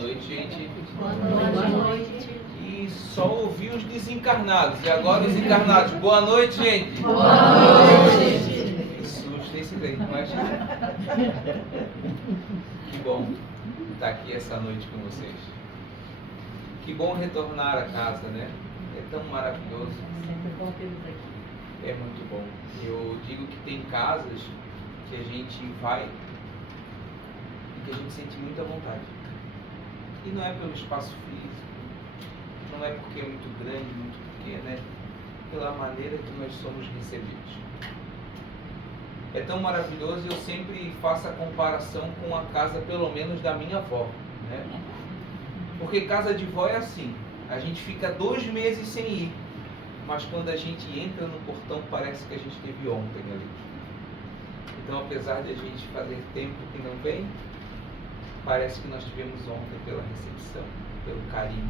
noite, gente. Boa noite. E só ouvi os desencarnados. E agora os encarnados. Boa noite, gente. Boa noite. Que susto esse daí, imagina. Que bom estar aqui essa noite com vocês. Que bom retornar a casa, né? É tão maravilhoso. Sempre bom tê-los aqui. É muito bom. Eu digo que tem casas que a gente vai e que a gente sente muita vontade. E não é pelo espaço físico, não é porque é muito grande, muito pequeno, é pela maneira que nós somos recebidos. É tão maravilhoso e eu sempre faço a comparação com a casa, pelo menos, da minha avó, né? Porque casa de vó é assim, a gente fica 2 meses sem ir, mas quando a gente entra no portão parece que a gente teve ontem ali. Então, apesar de a gente fazer tempo que não vem, parece que nós tivemos ontem pela recepção, pelo carinho,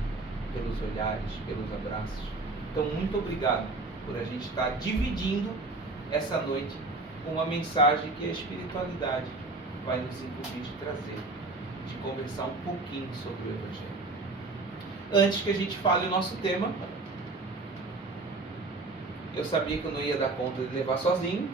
pelos olhares, pelos abraços. Então, muito obrigado por a gente estar dividindo essa noite com uma mensagem que a espiritualidade vai nos incutir de trazer, de conversar um pouquinho sobre o Evangelho. Antes que a gente fale o nosso tema, eu sabia que eu não ia dar conta de levar sozinho,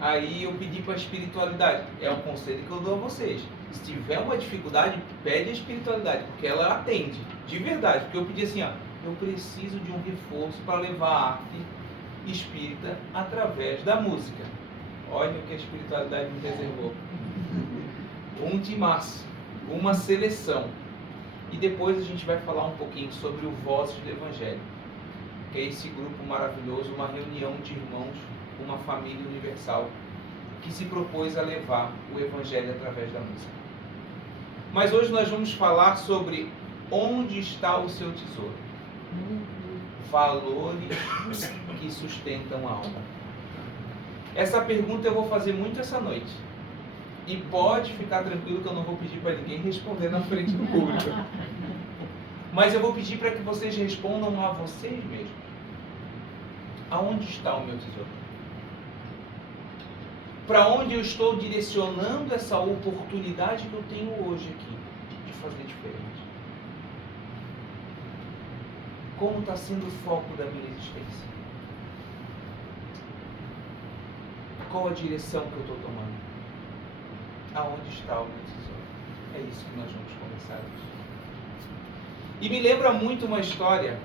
aí eu pedi para a espiritualidade. É um conselho que eu dou a vocês. Se tiver uma dificuldade, pede a espiritualidade, porque ela atende, de verdade. Porque eu pedi assim, ó, eu preciso de um reforço para levar a arte espírita através da música. Olha o que a espiritualidade me reservou. Um timaço, uma seleção. E depois a gente vai falar um pouquinho sobre o Vozes do Evangelho, que é esse grupo maravilhoso, uma reunião de irmãos, uma família universal, que se propôs a levar o Evangelho através da música. Mas hoje nós vamos falar sobre onde está o seu tesouro. Valores que sustentam a alma. Essa pergunta eu vou fazer muito essa noite. E pode ficar tranquilo que eu não vou pedir para ninguém responder na frente do público. Mas eu vou pedir para que vocês respondam a vocês mesmos. Aonde está o meu tesouro? Para onde eu estou direcionando essa oportunidade que eu tenho hoje aqui de fazer diferente? Como está sendo o foco da minha existência? Qual a direção que eu estou tomando? Aonde está o meu tesouro? É isso que nós vamos conversar hoje. E me lembra muito uma história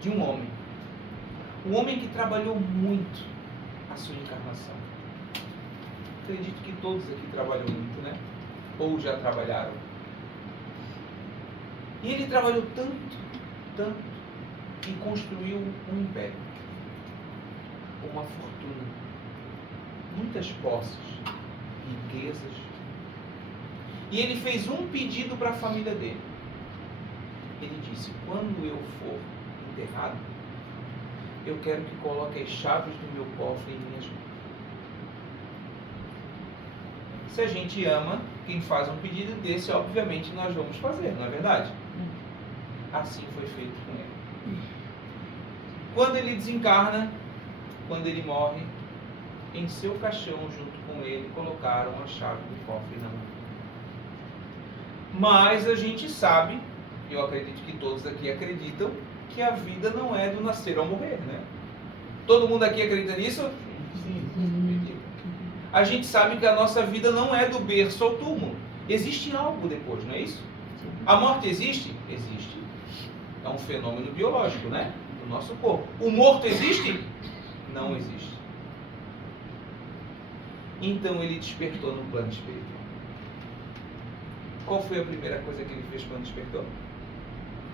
de um homem. Um homem que trabalhou muito a sua encarnação. Acredito que todos aqui trabalham muito, né? Ou já trabalharam. E ele trabalhou tanto, e construiu um império. Uma fortuna. Muitas posses, riquezas. E ele fez um pedido para a família dele. Ele disse, quando eu for enterrado, eu quero que coloque as chaves do meu cofre em minhas mãos. Se a gente ama quem faz um pedido desse, obviamente nós vamos fazer, não é verdade? Assim foi feito com ele. Quando ele desencarna, quando ele morre, em seu caixão, junto com ele, colocaram a chave do cofre na mão. Mas a gente sabe, eu acredito que todos aqui acreditam, que a vida não é do nascer ao morrer, né? Todo mundo aqui acredita nisso? Sim. A gente sabe que a nossa vida não é do berço ao túmulo. Existe algo depois, não é isso? A morte existe? Existe. É um fenômeno biológico, né? Do nosso corpo. O morto existe? Não existe. Então ele despertou no plano espiritual. Qual foi a primeira coisa que ele fez quando despertou?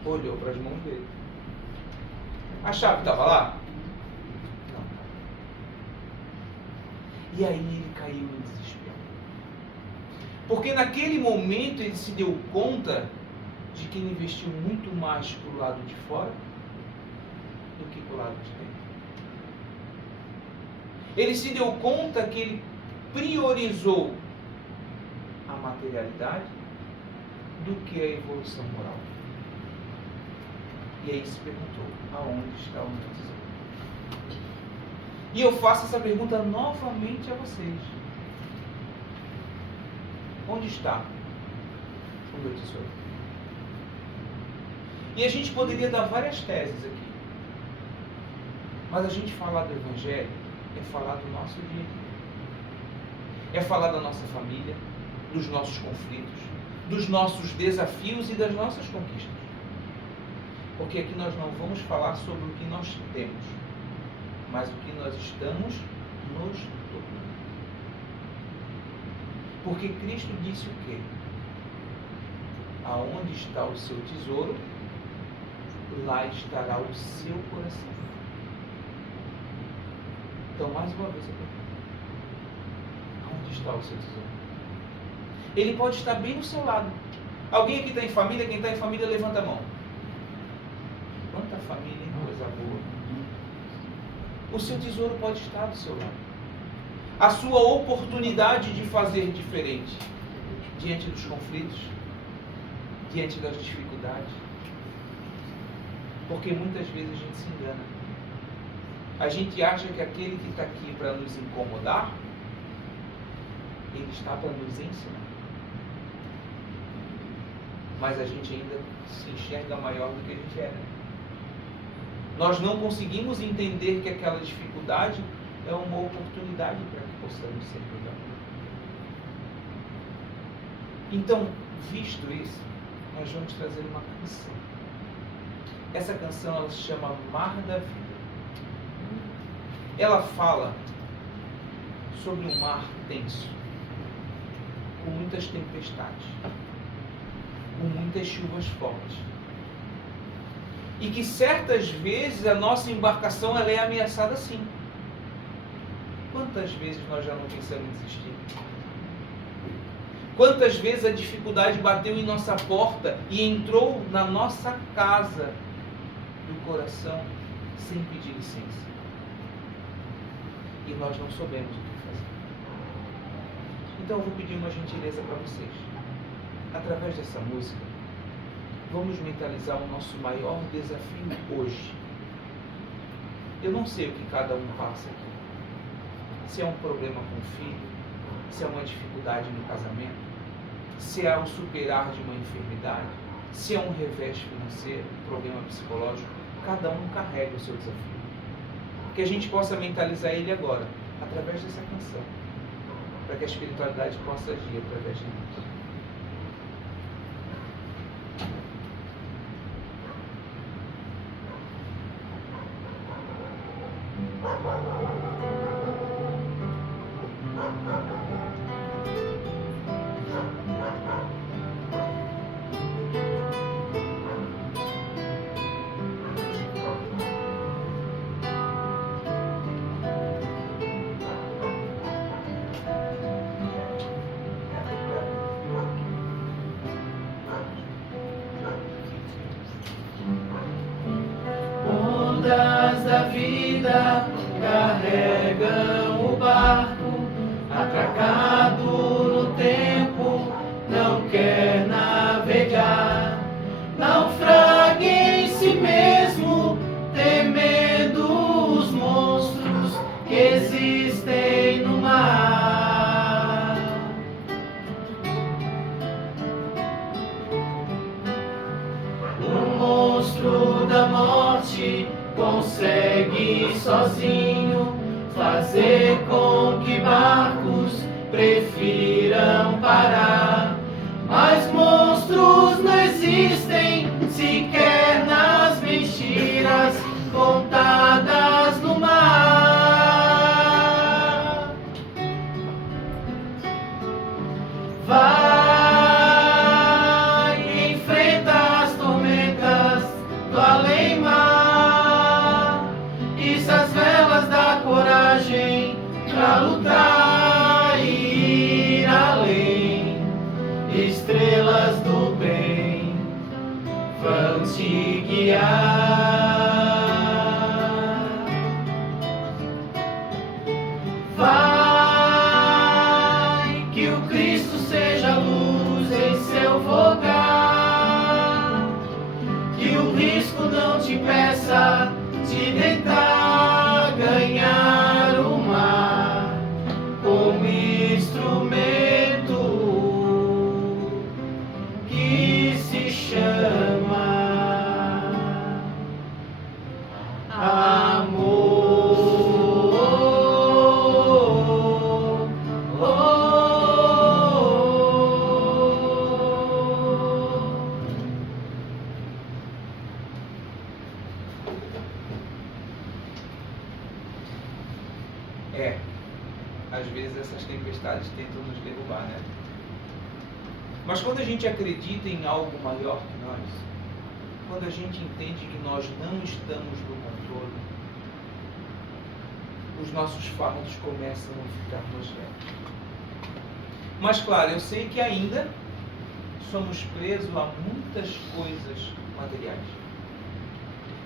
Olhou para as mãos dele. A chave estava lá? Não. E aí ele caiu em desespero. Porque naquele momento ele se deu conta de que ele investiu muito mais para o lado de fora do que para o lado de dentro. Ele se deu conta que ele priorizou a materialidade do que a evolução moral. E aí se perguntou, aonde está o meu tesouro? E eu faço essa pergunta novamente a vocês. Onde está o meu tesouro. E a gente poderia dar várias teses aqui. Mas a gente falar do Evangelho é falar do nosso dia a dia. É falar da nossa família, dos nossos conflitos, dos nossos desafios e das nossas conquistas. Porque aqui nós não vamos falar sobre o que nós temos, mas o que nós estamos nos tornando. Porque Cristo disse o quê? Aonde está o seu tesouro, lá estará o seu coração. Então, mais uma vez, eu pergunto: aonde está o seu tesouro? Ele pode estar bem do seu lado. Alguém aqui está em família? Quem está em família, levanta a mão. Quanta família, hein? Coisa boa. O seu tesouro pode estar do seu lado. A sua oportunidade de fazer diferente diante dos conflitos, diante das dificuldades. Porque muitas vezes a gente se engana. A gente acha que aquele que está aqui para nos incomodar, ele está para nos ensinar. Mas a gente ainda se enxerga maior do que a gente é. Nós não conseguimos entender que aquela dificuldade é uma oportunidade para que possamos ser melhor. Então, visto isso, nós vamos trazer uma canção. Essa canção ela se chama Mar da Vida. Ela fala sobre um mar tenso, com muitas tempestades, com muitas chuvas fortes. E que certas vezes a nossa embarcação ela é ameaçada sim. Quantas vezes nós já não pensamos em desistir? Quantas vezes a dificuldade bateu em nossa porta e entrou na nossa casa do coração sem pedir licença? E nós não soubemos o que fazer. Então eu vou pedir uma gentileza para vocês. Através dessa música, vamos mentalizar o nosso maior desafio hoje. Eu não sei o que cada um passa aqui. Se é um problema com o filho, se é uma dificuldade no casamento, se é o superar de uma enfermidade, se é um revés financeiro, um problema psicológico, cada um carrega o seu desafio. Que a gente possa mentalizar ele agora, através dessa canção, para que a espiritualidade possa agir através de nós. Ondas da vida carregam o barco, atracado no tempo, não quer navegar. Naufraga em si mesmo, temendo os monstros que existem no mar. O monstro da morte consegue sozinho fazer com que barcos prefiram parar. Mas monstros não existem sequer nas mentiras contadas no mar. Vai, enfrenta as tormentas do além-mar, issa as velas da coragem pra lutar e ir além. Estrelas do bem vão te guiar. Vai, que o Cristo seja luz em seu vogar, que o risco não te impeça de tentar ganhar o mar como instrumento, que Às vezes essas tempestades tentam nos derrubar, né? Mas quando a gente acredita em algo maior que nós, quando a gente entende que nós não estamos no controle, os nossos fardos começam a ficar mais leves. Mas claro, eu sei que ainda somos presos a muitas coisas materiais.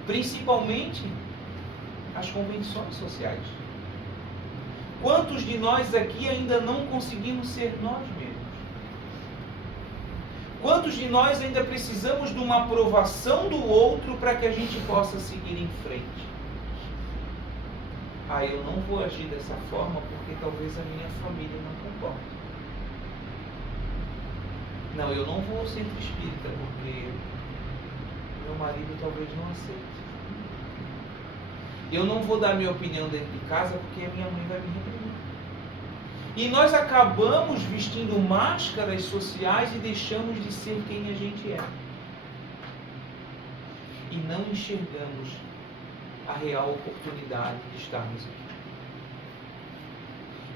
Principalmente as convenções sociais. Quantos de nós aqui ainda não conseguimos ser nós mesmos? Quantos de nós ainda precisamos de uma aprovação do outro para que a gente possa seguir em frente? Eu não vou agir dessa forma porque talvez a minha família não concorde. Não, eu não vou ao centro espírita porque meu marido talvez não aceite. Eu não vou dar minha opinião dentro de casa porque a minha mãe vai me reprimir. E nós acabamos vestindo máscaras sociais e deixamos de ser quem a gente é. E não enxergamos a real oportunidade de estarmos aqui.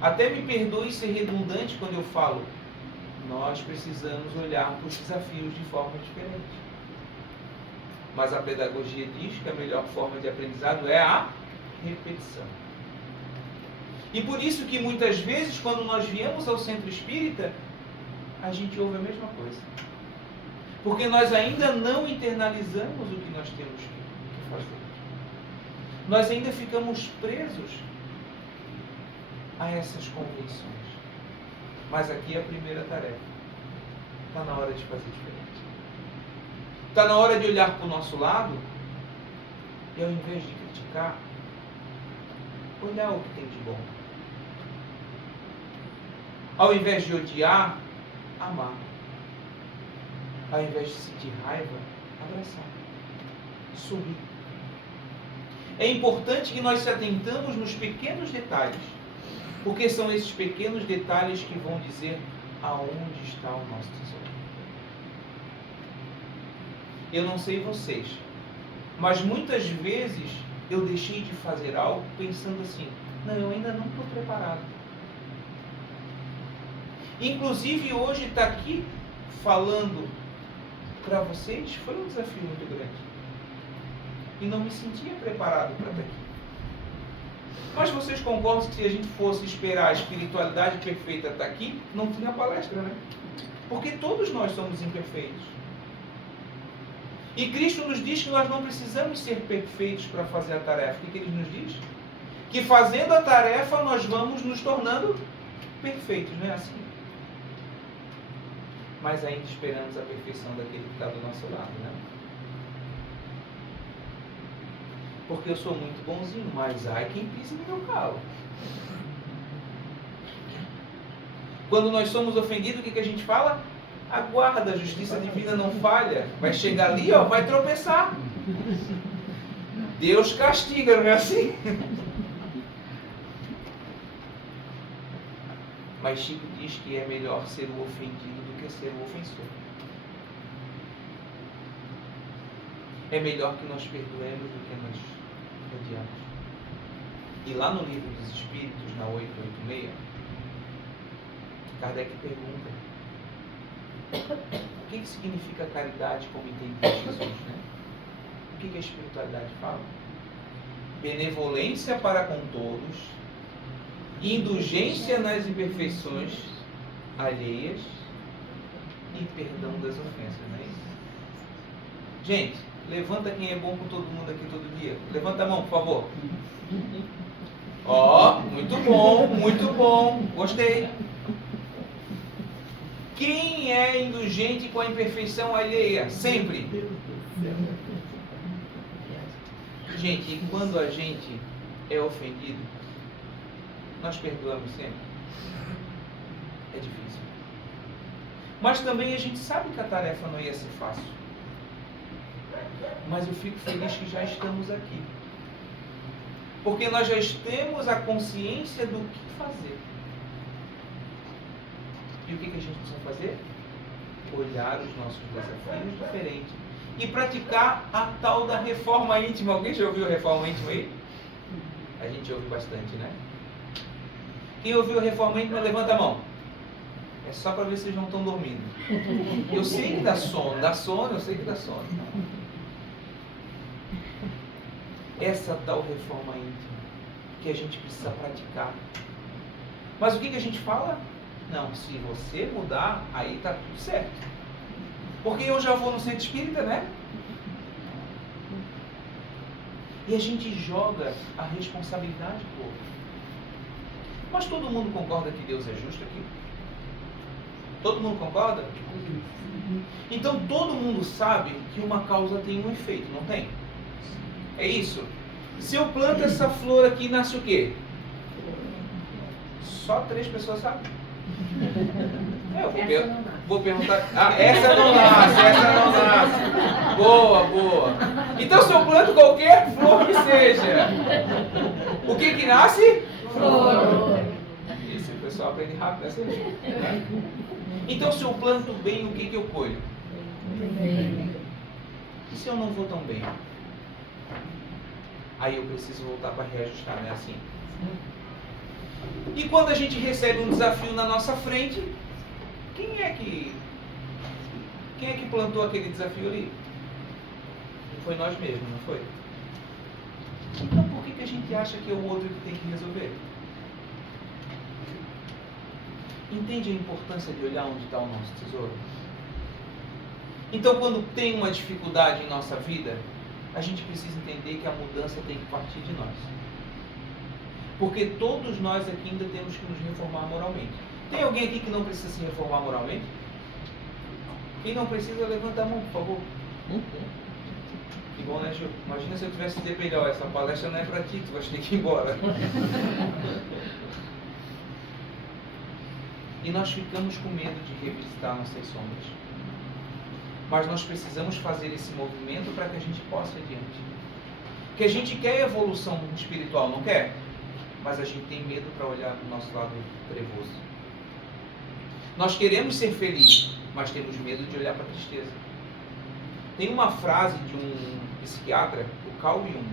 Até me perdoe ser redundante quando eu falo, nós precisamos olhar para os desafios de forma diferente. Mas a pedagogia diz que a melhor forma de aprendizado é a repetição. E por isso que muitas vezes, quando nós viemos ao centro espírita, a gente ouve a mesma coisa. Porque nós ainda não internalizamos o que nós temos que fazer. Nós ainda ficamos presos a essas convenções. Mas aqui é a primeira tarefa. Está na hora de fazer diferente. Está na hora de olhar para o nosso lado e, ao invés de criticar, olhar o que tem de bom. Ao invés de odiar, amar. Ao invés de sentir raiva, abraçar. Sorrir. É importante que nós se atentamos nos pequenos detalhes, porque são esses pequenos detalhes que vão dizer aonde está o nosso tesouro. Eu não sei vocês, mas muitas vezes eu deixei de fazer algo pensando assim, não, eu ainda não estou preparado. Inclusive hoje estar aqui falando para vocês foi um desafio muito grande. E não me sentia preparado para estar aqui. Mas vocês concordam que se a gente fosse esperar a espiritualidade perfeita estar aqui, não tinha palestra, né? Porque todos nós somos imperfeitos. E Cristo nos diz que nós não precisamos ser perfeitos para fazer a tarefa. O que Ele nos diz? Que fazendo a tarefa nós vamos nos tornando perfeitos, não é assim? Mas ainda esperamos a perfeição daquele que está do nosso lado, né? Porque eu sou muito bonzinho, mas ai quem pisa no meu calo. Quando nós somos ofendidos, o que a gente fala? Aguarda, a justiça divina não falha. Vai chegar ali, vai tropeçar. Deus castiga, não é assim? Mas Chico diz que é melhor ser o ofendido do que ser o ofensor. É melhor que nós perdoemos do que nós odiamos. E lá no Livro dos Espíritos, na 886, Kardec pergunta o que significa caridade como entendeu Jesus, né? O que a espiritualidade fala? Benevolência para com todos, indulgência nas imperfeições alheias e perdão das ofensas, não é isso? Gente, levanta quem é bom com todo mundo aqui todo dia. Levanta a mão, por favor. Muito bom, gostei. Quem é indulgente com a imperfeição alheia? Sempre. Gente, e quando a gente é ofendido, nós perdoamos sempre? É difícil. Mas também a gente sabe que a tarefa não ia ser fácil. Mas eu fico feliz que já estamos aqui. Porque nós já temos a consciência do que fazer. E o que a gente precisa fazer? Olhar os nossos desafios diferentes. E praticar a tal da reforma íntima. Alguém já ouviu reforma íntima aí? A gente ouve bastante, né? Quem ouviu a reforma íntima, levanta a mão. É só para ver se vocês não estão dormindo. Eu sei que dá sono, eu sei que dá sono. Essa tal reforma íntima que a gente precisa praticar. Mas o que a gente fala? Não, se você mudar, aí está tudo certo. Porque eu já vou no centro espírita, né? E a gente joga a responsabilidade pro outro. Mas todo mundo concorda que Deus é justo aqui? Todo mundo concorda? Então todo mundo sabe que uma causa tem um efeito, não tem? É isso? Se eu planto essa flor aqui, nasce o quê? Só 3 pessoas sabem. Vou perguntar. Ah, essa não nasce. Boa. Então se eu planto qualquer flor que seja, o que nasce? Flor. Isso, o pessoal aprende rápido nessa vida. Então se eu planto bem, o que eu colho? E se eu não vou tão bem? Aí eu preciso voltar para reajustar, não é assim? E quando a gente recebe um desafio na nossa frente, quem é que plantou aquele desafio ali? Foi nós mesmos, não foi? Então por que a gente acha que é o outro que tem que resolver? Entende a importância de olhar onde está o nosso tesouro? Então quando tem uma dificuldade em nossa vida, a gente precisa entender que a mudança tem que partir de nós. Porque todos nós aqui ainda temos que nos reformar moralmente. Tem alguém aqui que não precisa se reformar moralmente? Quem não precisa, levanta a mão, por favor. Que bom, né, Gil? Imagina se eu tivesse que dizer, essa palestra não é para ti, tu vais ter que ir embora. E nós ficamos com medo de revisitar nossas sombras. Mas nós precisamos fazer esse movimento para que a gente possa ir adiante. Que a gente quer evolução espiritual, não quer? Mas a gente tem medo para olhar para o nosso lado trevoso. Nós queremos ser felizes, mas temos medo de olhar para a tristeza. Tem uma frase de um psiquiatra, o Carl Jung.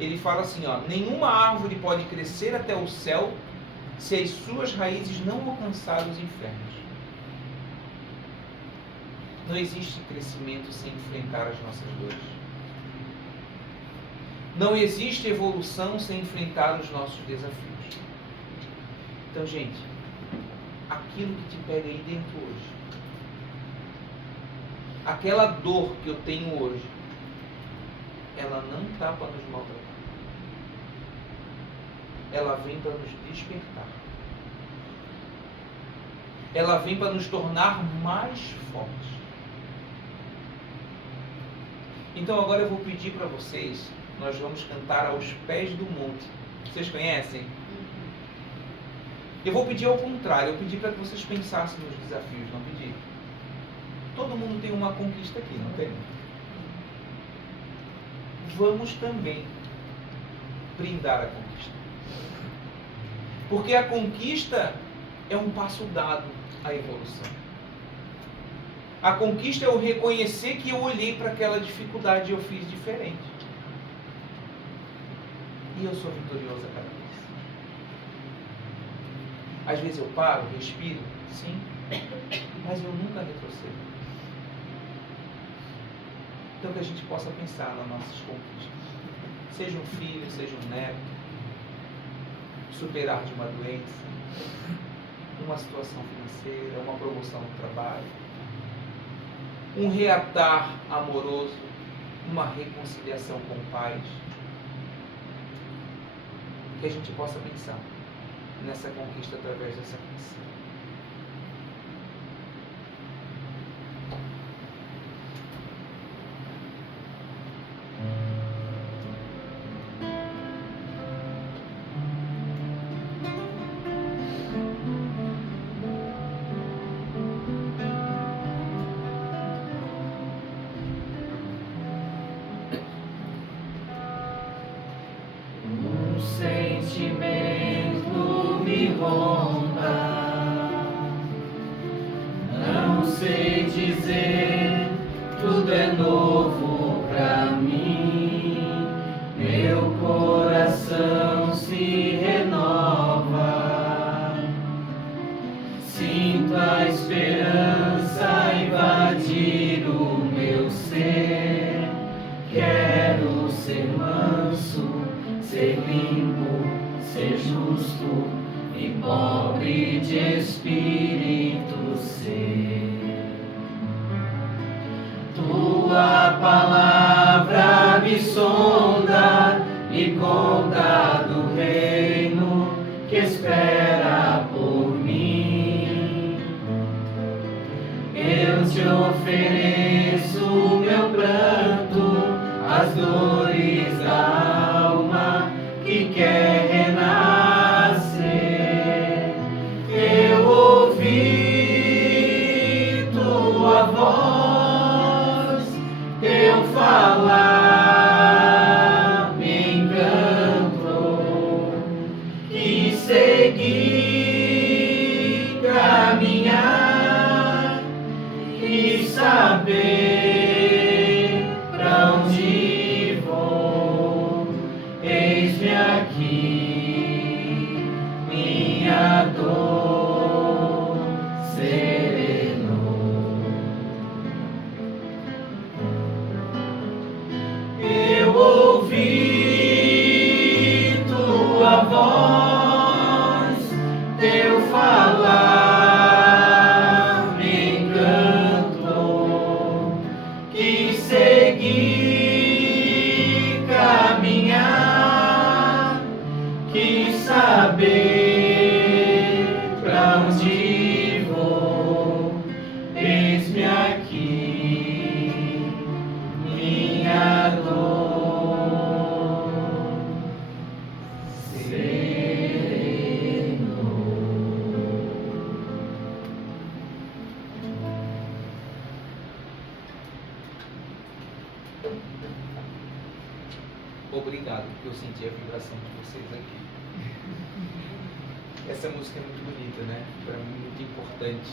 Ele fala assim, nenhuma árvore pode crescer até o céu se as suas raízes não alcançarem os infernos. Não existe crescimento sem enfrentar as nossas dores. Não existe evolução sem enfrentar os nossos desafios. Então, gente, aquilo que te pega aí dentro hoje, aquela dor que eu tenho hoje, ela não está para nos maltratar. Ela vem para nos despertar. Ela vem para nos tornar mais fortes. Então agora eu vou pedir para vocês, nós vamos cantar aos pés do monte. Vocês conhecem? Eu vou pedir ao contrário, eu pedi para que vocês pensassem nos desafios, não pedi. Todo mundo tem uma conquista aqui, não tem? Vamos também brindar a conquista. Porque a conquista é um passo dado à evolução. A conquista é o reconhecer que eu olhei para aquela dificuldade e eu fiz diferente. E eu sou vitorioso a cada vez. Às vezes eu paro, respiro, sim, mas eu nunca retrocedo. Então que a gente possa pensar nas nossas conquistas. Seja um filho, seja um neto, superar de uma doença, uma situação financeira, uma promoção no trabalho, um reatar amoroso, uma reconciliação com pais. Que a gente possa pensar nessa conquista através dessa canção. Sentimento me ronda, não sei dizer, tudo é novo pra mim, meu coração se renova, ser manso, ser limpo, ser justo e pobre de espírito ser. Tua palavra me sonda, me conta do reino que espera por mim. Eu te ofereço meu pranto, as dores da alma que quer renascer. Eu ouvi tua voz, teu falar me encantou, quis seguir, caminhar e saber pra onde vou. Eis-me aqui, minha dor serenou. Eu ouvi tua voz, teu falar me encantou, quis seguir, caminhar, quis saber pra onde vou. Eis-me aqui, minha dor serenou. Obrigado, porque eu senti a vibração de vocês aqui. Essa música é muito bonita, né? Para mim, muito importante.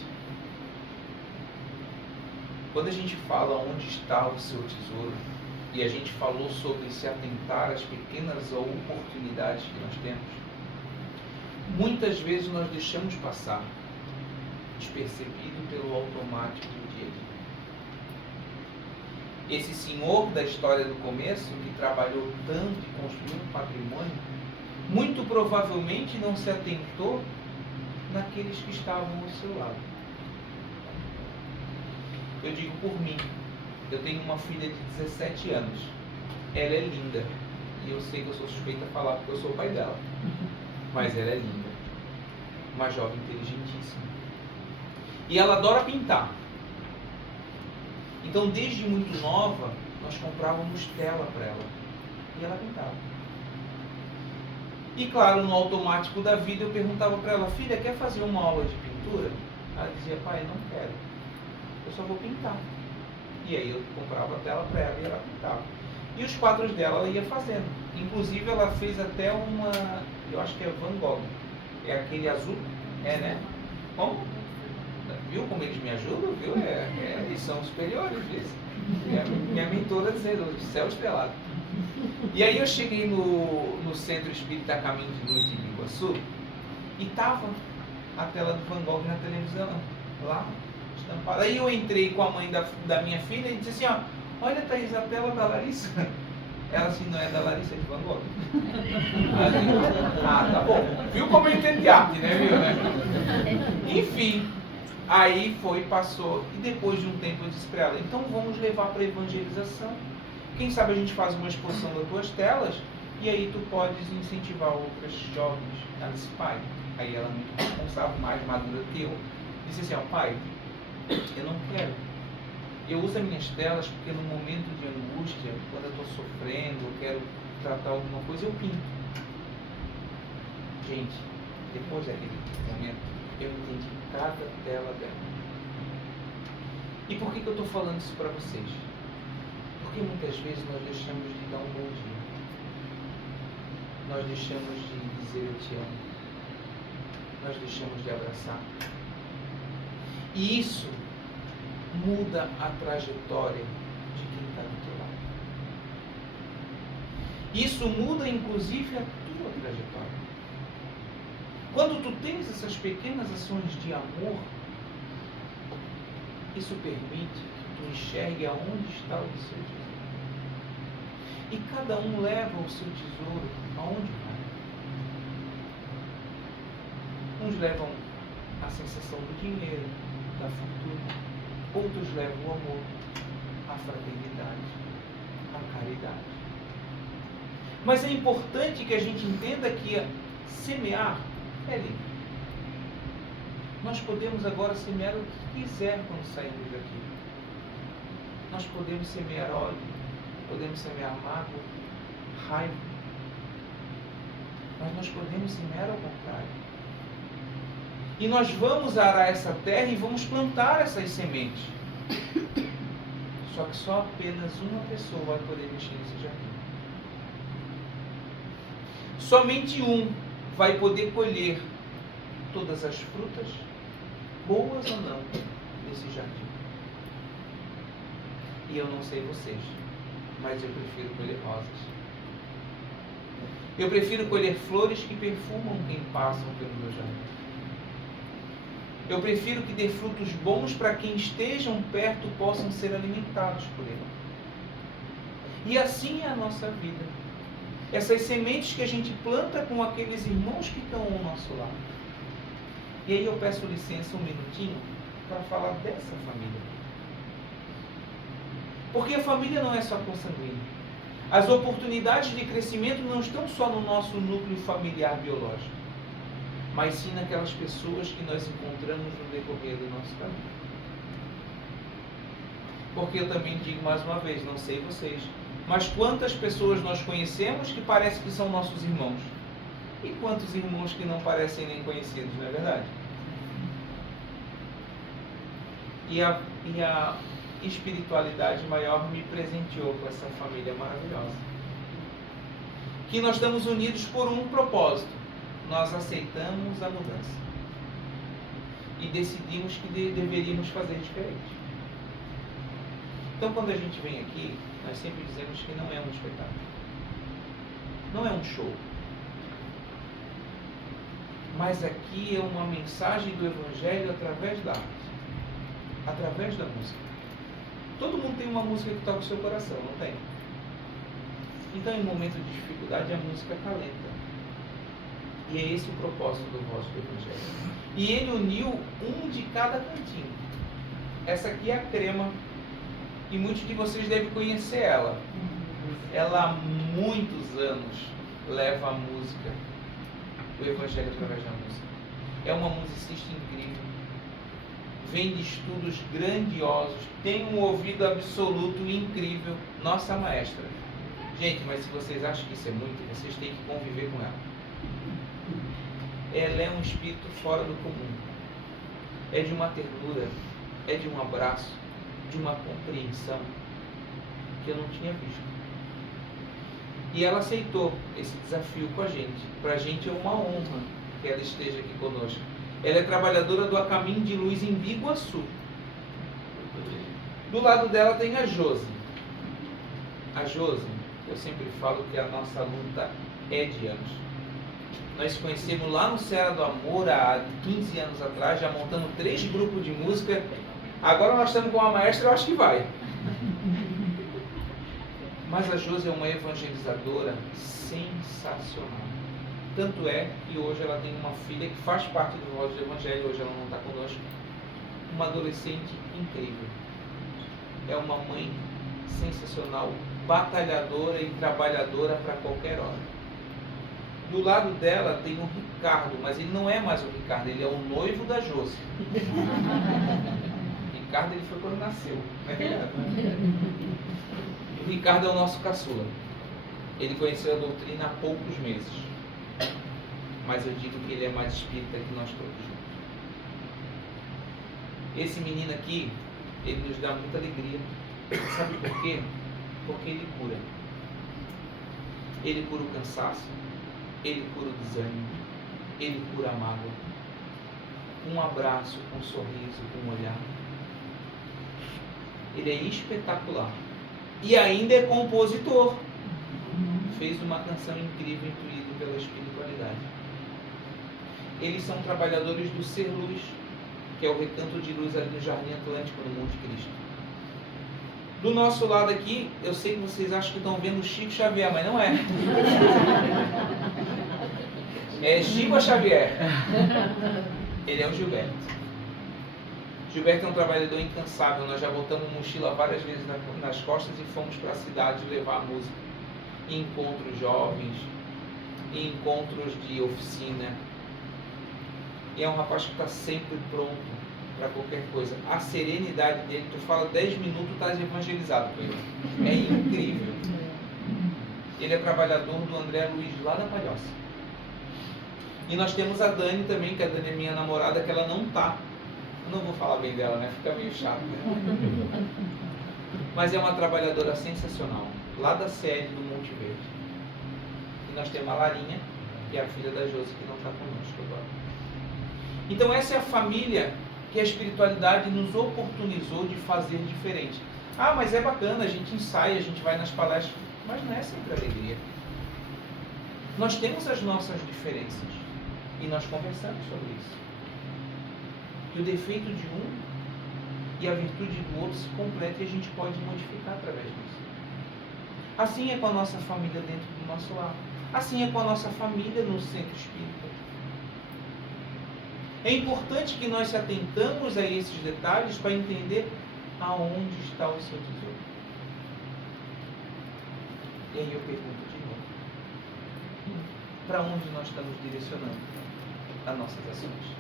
Quando a gente fala onde está o seu tesouro, e a gente falou sobre se atentar às pequenas oportunidades que nós temos, muitas vezes nós deixamos passar, despercebido pelo automático do dia a dia. Esse senhor da história do começo, que trabalhou tanto e construiu um patrimônio, muito provavelmente não se atentou naqueles que estavam ao seu lado. Eu digo por mim, eu tenho uma filha de 17 anos, ela é linda, e eu sei que eu sou suspeita a falar porque eu sou o pai dela, mas ela é linda, uma jovem inteligentíssima, e ela adora pintar. Então, desde muito nova, nós comprávamos tela para ela, e ela pintava. E claro, no automático da vida, eu perguntava para ela: filha, quer fazer uma aula de pintura? Ela dizia: pai, não quero, eu só vou pintar. E aí eu comprava a tela para ela e ela pintava. E os quadros dela ela ia fazendo. Inclusive ela fez até uma, eu acho que é Van Gogh, é aquele azul, é, né? Como? Viu como eles me ajudam? Viu? Eles são superiores disso. Minha mentora dizendo, céu estrelado. E aí eu cheguei no Centro Espírita Caminho de Luz de Iguaçu e tava a tela do Van Gogh na televisão, lá, estampada. Aí eu entrei com a mãe da minha filha e disse assim, ó, olha, Thaís, a tela da Larissa. Ela assim, não é da Larissa, é de Van Gogh. Ah, tá bom. Viu como eu entendo de arte, né? Viu, né? Enfim, aí foi, passou, e depois de um tempo eu disse para ela, então vamos levar para a evangelização. Quem sabe a gente faz uma exposição das tuas telas e aí tu podes incentivar outras jovens. Ela disse, pai, aí ela muito responsável, mais madura que eu, disse assim, ó, pai, eu não quero. Eu uso as minhas telas porque no momento de angústia, quando eu estou sofrendo, eu quero tratar alguma coisa, eu pinto. Gente, depois daquele momento, eu entendi cada tela dela. E por que eu estou falando isso para vocês? Porque muitas vezes nós deixamos de dar um bom dia. Nós deixamos de dizer eu te amo. Nós deixamos de abraçar. E isso muda a trajetória de quem está do teu lado. Isso muda inclusive a tua trajetória. Quando tu tens essas pequenas ações de amor, isso permite que tu enxergue aonde está o seu tesouro. E cada um leva o seu tesouro aonde vai. Uns levam a sensação do dinheiro, da fortuna. Outros levam o amor, a fraternidade, a caridade. Mas é importante que a gente entenda que semear é livre. Nós podemos agora semear o que quiser quando sairmos daqui. Nós podemos semear ódio, podemos semear mágoa, raiva. Mas nós podemos semear ao contrário. E nós vamos arar essa terra e vamos plantar essas sementes. Só que só apenas uma pessoa vai poder mexer nesse jardim. Somente um vai poder colher todas as frutas, boas ou não, desse jardim. E eu não sei vocês, mas eu prefiro colher rosas. Eu prefiro colher flores que perfumam quem passa pelo meu jardim. Eu prefiro que dê frutos bons para quem estejam perto possam ser alimentados por ele. E assim é a nossa vida. Essas sementes que a gente planta com aqueles irmãos que estão ao nosso lado. E aí eu peço licença um minutinho para falar dessa família. Porque a família não é só consanguínea. As oportunidades de crescimento não estão só no nosso núcleo familiar biológico, mas sim naquelas pessoas que nós encontramos no decorrer do nosso caminho. Porque eu também digo mais uma vez, não sei vocês, mas quantas pessoas nós conhecemos que parece que são nossos irmãos? E quantos irmãos que não parecem nem conhecidos, não é verdade? E a espiritualidade maior me presenteou com essa família maravilhosa. Que nós estamos unidos por um propósito. Nós aceitamos a mudança. E decidimos que deveríamos fazer diferente. Então, quando a gente vem aqui, nós sempre dizemos que não é um espetáculo. Não é um show. Mas aqui é uma mensagem do Evangelho através da arte. Através da música. Todo mundo tem uma música que toca o seu coração, não tem? Então, em momento de dificuldade, a música acalenta. E é esse o propósito do vosso Evangelho. E ele uniu um de cada cantinho. Essa aqui é a crema. E muitos de vocês devem conhecer ela. Ela há muitos anos leva a música, o Evangelho através da música. É uma musicista incrível. Vem de estudos grandiosos. Tem um ouvido absoluto incrível. Nossa maestra. Gente, mas se vocês acham que isso é muito, vocês têm que conviver com ela. Ela é um espírito fora do comum. É de uma ternura, é de um abraço, de uma compreensão que eu não tinha visto. E ela aceitou esse desafio com a gente. Para a gente é uma honra que ela esteja aqui conosco. Ela é trabalhadora do A Caminho de Luz em Biguaçu. Do lado dela tem a Josi. A Josi, eu sempre falo que a nossa luta é de anos. Nós nos conhecemos lá no Serra do Amor há 15 anos atrás, já montando 3 grupos de música. Agora nós estamos com uma maestra, eu acho que vai. Mas a Josi é uma evangelizadora sensacional. Tanto é que hoje ela tem uma filha que faz parte do Voz do Evangelho, hoje ela não está conosco. Uma adolescente incrível. É uma mãe sensacional, batalhadora e trabalhadora para qualquer hora. Do lado dela tem o Ricardo, mas ele não é mais o Ricardo, ele é o noivo da Josi. Ricardo ele foi quando nasceu. O Ricardo é o nosso caçula. Ele conheceu a doutrina há poucos meses. Mas eu digo que ele é mais espírita que nós todos juntos. Esse menino aqui, ele nos dá muita alegria. Sabe por quê? Porque ele cura. Ele cura o cansaço, ele cura o desânimo, ele cura a mágoa. Um abraço, um sorriso, um olhar. Ele é espetacular. E ainda é compositor. Fez uma canção incrível, intuído pela espiritualidade. Eles são trabalhadores do Ser Luz, que é o recanto de luz ali no Jardim Atlântico, no Monte Cristo. Do nosso lado aqui, eu sei que vocês acham que estão vendo o Chico Xavier, mas não é. É Giba Xavier. Ele é o Gilberto. Gilberto é um trabalhador incansável. Nós já botamos mochila várias vezes nas costas e fomos para a cidade levar a música. Em encontros jovens, em encontros de oficina. E é um rapaz que está sempre pronto para qualquer coisa. A serenidade dele, tu fala 10 minutos, estás evangelizado com ele. É incrível. Ele é trabalhador do André Luiz, lá da Palhoça. E nós temos a Dani também, que a Dani é minha namorada, que ela não tá. Eu não vou falar bem dela, né? Fica meio chato, né? Mas é uma trabalhadora sensacional, lá da sede do Monte Verde. E nós temos a Larinha, que é a filha da Josi, que não está conosco agora. Então essa é a família que a espiritualidade nos oportunizou de fazer diferente. Ah, mas é bacana, a gente ensaia, a gente vai nas palestras, mas não é sempre alegria. Nós temos as nossas diferenças e nós conversamos sobre isso. Que o defeito de um e a virtude do outro se completa e a gente pode modificar através disso. Assim é com a nossa família dentro do nosso lar. Assim é com a nossa família no centro espírita. É importante que nós se atentamos a esses detalhes para entender aonde está o seu tesouro. E aí eu pergunto de novo. Para onde nós estamos direcionando as nossas ações?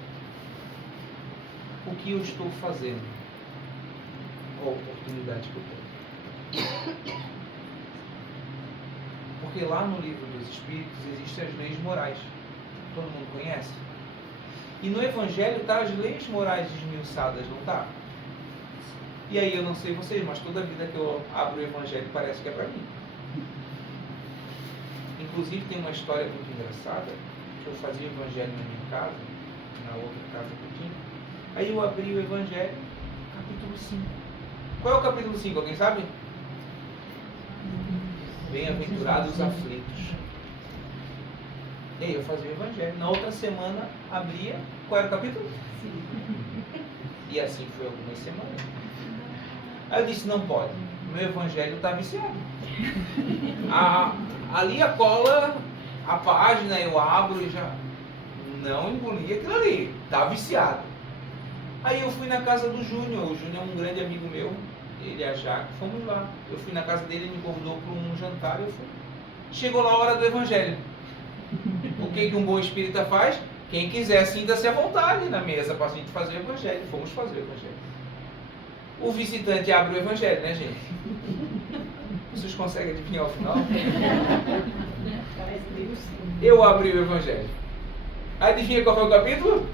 O que eu estou fazendo? Qual a oportunidade que eu tenho? Porque lá no livro dos Espíritos existem as leis morais. Todo mundo conhece? E no Evangelho está as leis morais esmiuçadas, não está? E aí eu não sei vocês, mas toda vida que eu abro o Evangelho parece que é para mim. Inclusive tem uma história muito engraçada, que eu fazia o Evangelho na minha casa, na outra casa que eu tinha. Aí eu abri o Evangelho, capítulo 5. Qual é o capítulo 5? Alguém sabe? Bem-aventurados os aflitos. E aí eu fazia o Evangelho. Na outra semana abria. Qual era o capítulo? E assim foi algumas semanas. Aí eu disse, não pode. Meu Evangelho está viciado. Ali a cola, a página, eu abro e já não engoli aquilo ali. Está viciado. Aí eu fui na casa do Júnior. O Júnior é um grande amigo meu. Ele e a Jaque, fomos lá. Eu fui na casa dele, ele me convidou para um jantar. Eu fui. Chegou lá a hora do Evangelho. O que um bom espírita faz? Quem quiser, sinta-se à vontade na mesa para a gente fazer o Evangelho. Fomos fazer o Evangelho. O visitante abre o Evangelho, né, gente? Vocês conseguem adivinhar o final? Eu abri o Evangelho. Adivinha qual foi o capítulo?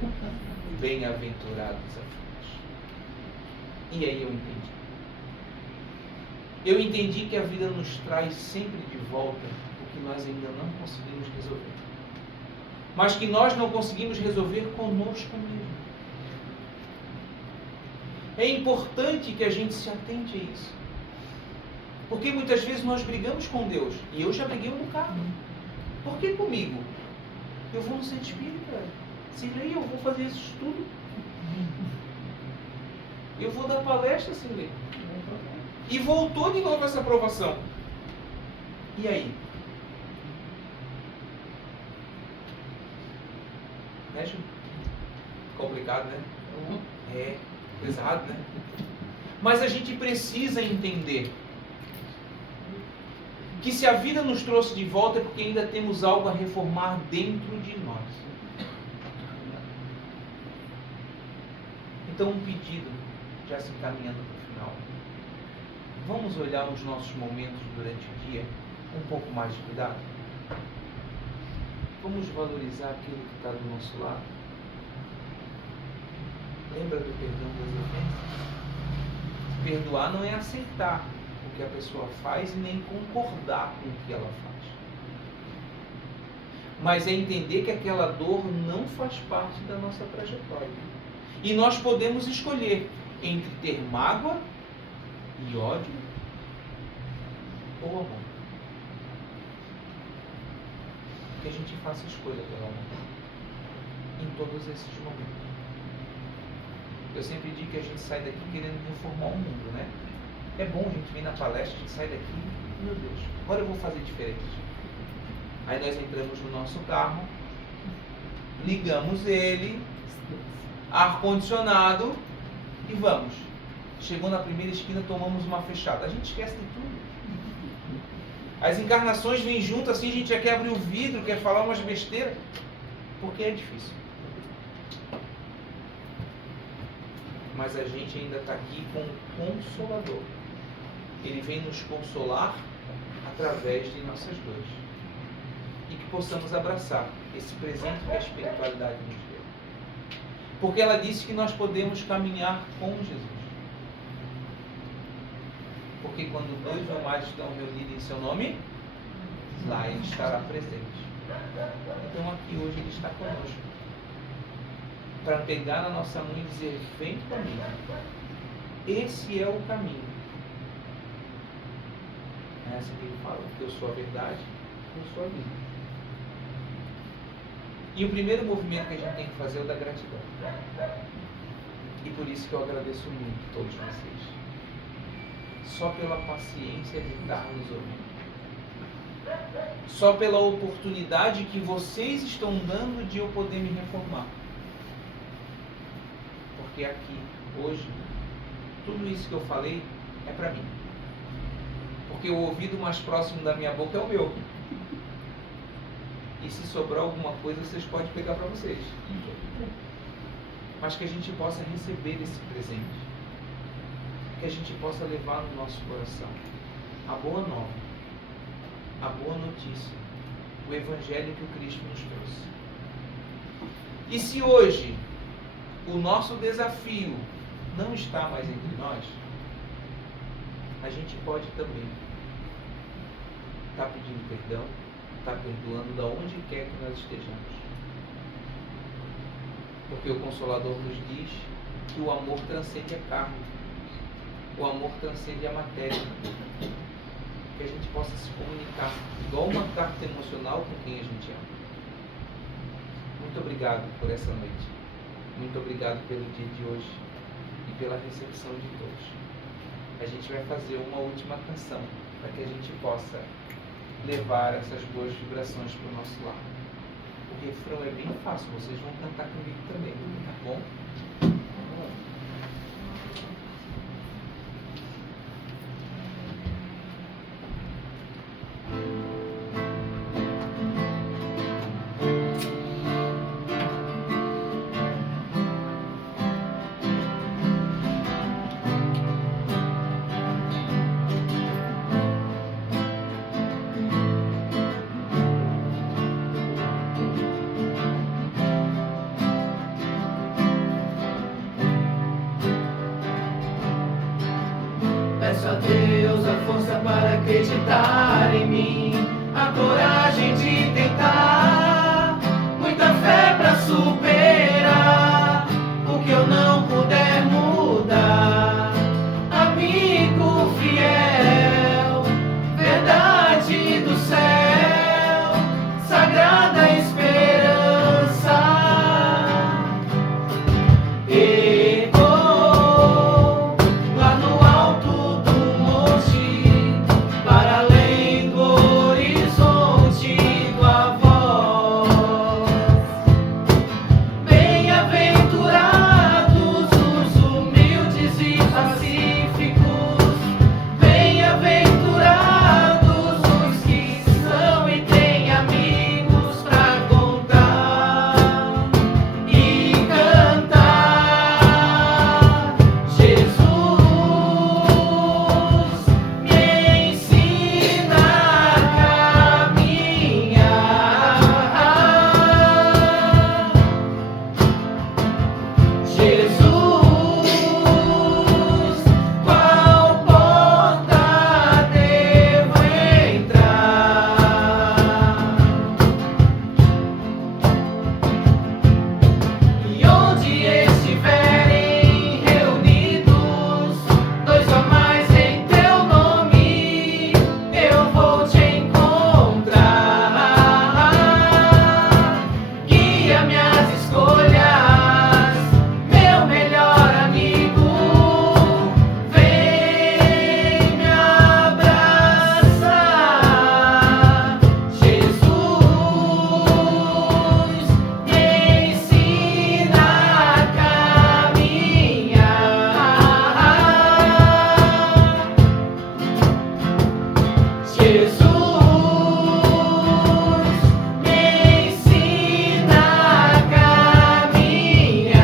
Bem-aventurados aflitos. E aí eu entendi. Eu entendi que a vida nos traz sempre de volta o que nós ainda não conseguimos resolver. Mas que nós não conseguimos resolver conosco mesmo. É importante que a gente se atente a isso. Porque muitas vezes nós brigamos com Deus. E eu já briguei um bocado. Por que comigo? Eu vou no centro espírita. Se ler, eu vou fazer esse estudo. Eu vou dar palestra se ler. E voltou de novo essa aprovação. E aí? Né, Ju? Complicado, né? É, pesado, né? Mas a gente precisa entender que se a vida nos trouxe de volta é porque ainda temos algo a reformar dentro de nós. Então um pedido, já se encaminhando para o final. Vamos olhar os nossos momentos durante o dia com um pouco mais de cuidado? Vamos valorizar aquilo que está do nosso lado? Lembra do perdão das ofensas? Perdoar não é aceitar o que a pessoa faz e nem concordar com o que ela faz. Mas é entender que aquela dor não faz parte da nossa trajetória. E nós podemos escolher entre ter mágoa e ódio ou amor. Que a gente faça escolha pelo amor em todos esses momentos. Eu sempre digo que a gente sai daqui querendo reformar o mundo, né? É bom, a gente vem na palestra, a gente sai daqui, meu Deus, agora eu vou fazer diferente. Aí nós entramos no nosso carro, ligamos ele, ar-condicionado e vamos. Chegou na primeira esquina, tomamos uma fechada. A gente esquece de tudo. As encarnações vêm junto assim, a gente já quer abrir o vidro, quer falar umas besteiras, porque é difícil. Mas a gente ainda está aqui com o Consolador. Ele vem nos consolar através de nossas dores. E que possamos abraçar esse presente que a espiritualidade nos deu. Porque ela disse que nós podemos caminhar com Jesus. Porque quando 2 ou mais estão reunidos em seu nome, lá ele estará presente. Então aqui hoje ele está conosco. Para pegar na nossa mão e dizer, vem comigo. Esse é o caminho. É assim que ele fala, que eu sou a verdade, eu sou a vida. E o primeiro movimento que a gente tem que fazer é o da gratidão. E por isso que eu agradeço muito a todos vocês. Só pela paciência de estar nos ouvindo. Só pela oportunidade que vocês estão dando de eu poder me reformar. Porque aqui, hoje, tudo isso que eu falei é para mim. Porque o ouvido mais próximo da minha boca é o meu. E se sobrar alguma coisa, vocês podem pegar para vocês. Mas que a gente possa receber esse presente. Que a gente possa levar no nosso coração a boa nova, a boa notícia, o Evangelho que o Cristo nos trouxe. E se hoje o nosso desafio não está mais entre nós, a gente pode também estar pedindo perdão, estar perdoando da onde quer que nós estejamos. Porque o Consolador nos diz que o amor transcende a carne. O amor transcende a matéria. Que a gente possa se comunicar igual uma carta emocional com quem a gente ama. Muito obrigado por essa noite. Muito obrigado pelo dia de hoje e pela recepção de todos. A gente vai fazer uma última canção para que a gente possa levar essas boas vibrações para o nosso lar. O refrão é bem fácil, vocês vão cantar comigo também, tá bom? Peço a Deus a força para acreditar em mim, a coragem de tentar, muita fé para superar o que eu não puder mudar. Amigo fiel, verdade do céu, sagrada esperança. Para além do horizonte, tua voz me ensina a caminhar.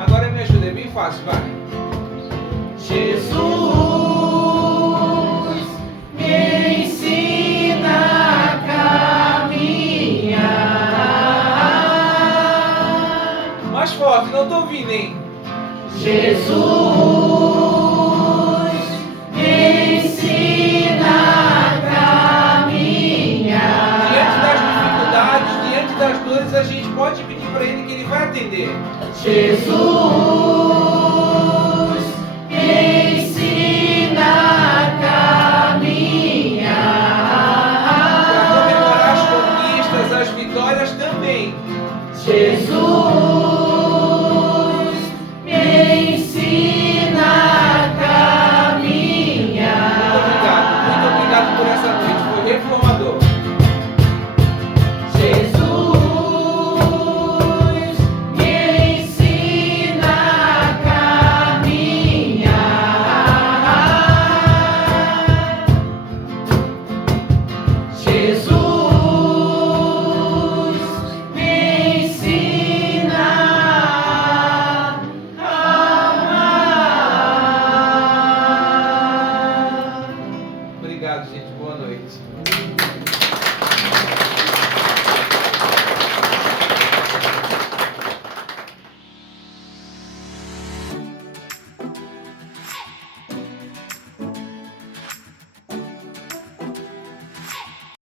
Agora me ajuda, é bem fácil, vai. Jesus me ensina a caminhar. Mais forte, não tô ouvindo, hein? Jesus me ensina a caminhar. Diante das dificuldades, diante das dores, a gente pode pedir para Ele que Ele vai atender. Jesus